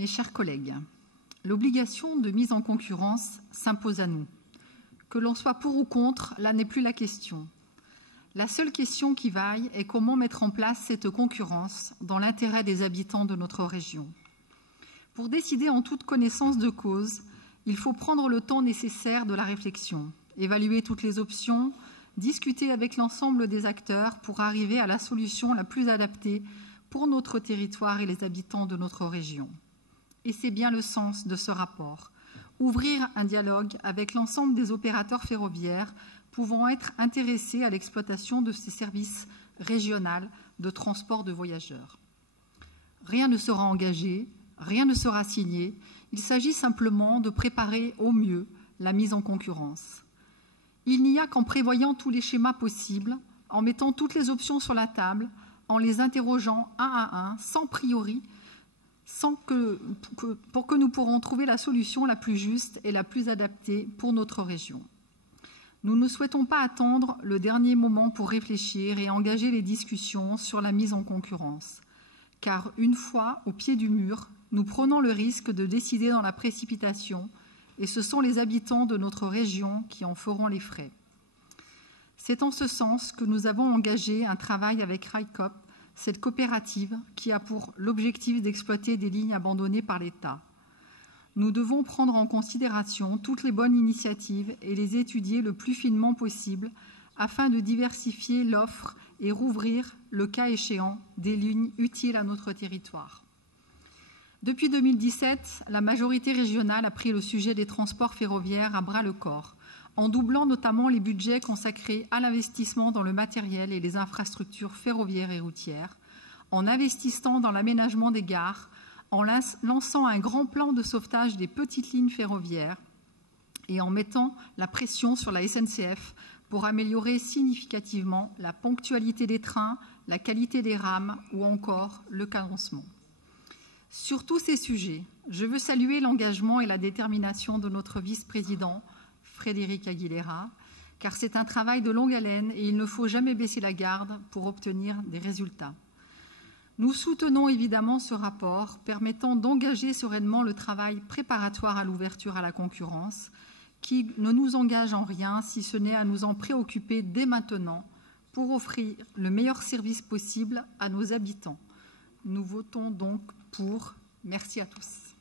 Mes chers collègues, l'obligation de mise en concurrence s'impose à nous. Que l'on soit pour ou contre, là n'est plus la question. La seule question qui vaille est comment mettre en place cette concurrence dans l'intérêt des habitants de notre région. Pour décider en toute connaissance de cause, il faut prendre le temps nécessaire de la réflexion, évaluer toutes les options, discuter avec l'ensemble des acteurs pour arriver à la solution la plus adaptée pour notre territoire et les habitants de notre région. Et c'est bien le sens de ce rapport. Ouvrir un dialogue avec l'ensemble des opérateurs ferroviaires pouvant être intéressés à l'exploitation de ces services régionaux de transport de voyageurs. Rien ne sera engagé, rien ne sera signé. Il s'agit simplement de préparer au mieux la mise en concurrence. Il n'y a qu'en prévoyant tous les schémas possibles, en mettant toutes les options sur la table, en les interrogeant un à un, sans priori, pour que nous pourrons trouver la solution la plus juste et la plus adaptée pour notre région. Nous ne souhaitons pas attendre le dernier moment pour réfléchir et engager les discussions sur la mise en concurrence, car une fois au pied du mur, nous prenons le risque de décider dans la précipitation et ce sont les habitants de notre région qui en feront les frais. C'est en ce sens que nous avons engagé un travail avec RICOP, cette coopérative qui a pour l'objectif d'exploiter des lignes abandonnées par l'État. Nous devons prendre en considération toutes les bonnes initiatives et les étudier le plus finement possible afin de diversifier l'offre et rouvrir, le cas échéant, des lignes utiles à notre territoire. Depuis 2017, la majorité régionale a pris le sujet des transports ferroviaires à bras-le-corps, en doublant notamment les budgets consacrés à l'investissement dans le matériel et les infrastructures ferroviaires et routières, en investissant dans l'aménagement des gares, en lançant un grand plan de sauvetage des petites lignes ferroviaires et en mettant la pression sur la SNCF pour améliorer significativement la ponctualité des trains, la qualité des rames ou encore le cadencement. Sur tous ces sujets, je veux saluer l'engagement et la détermination de notre vice-président, Frédéric Aguilera, car c'est un travail de longue haleine et il ne faut jamais baisser la garde pour obtenir des résultats. Nous soutenons évidemment ce rapport permettant d'engager sereinement le travail préparatoire à l'ouverture à la concurrence, qui ne nous engage en rien si ce n'est à nous en préoccuper dès maintenant pour offrir le meilleur service possible à nos habitants. Nous votons donc pour. Merci à tous.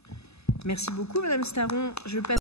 Merci beaucoup, Madame Staron. Je passe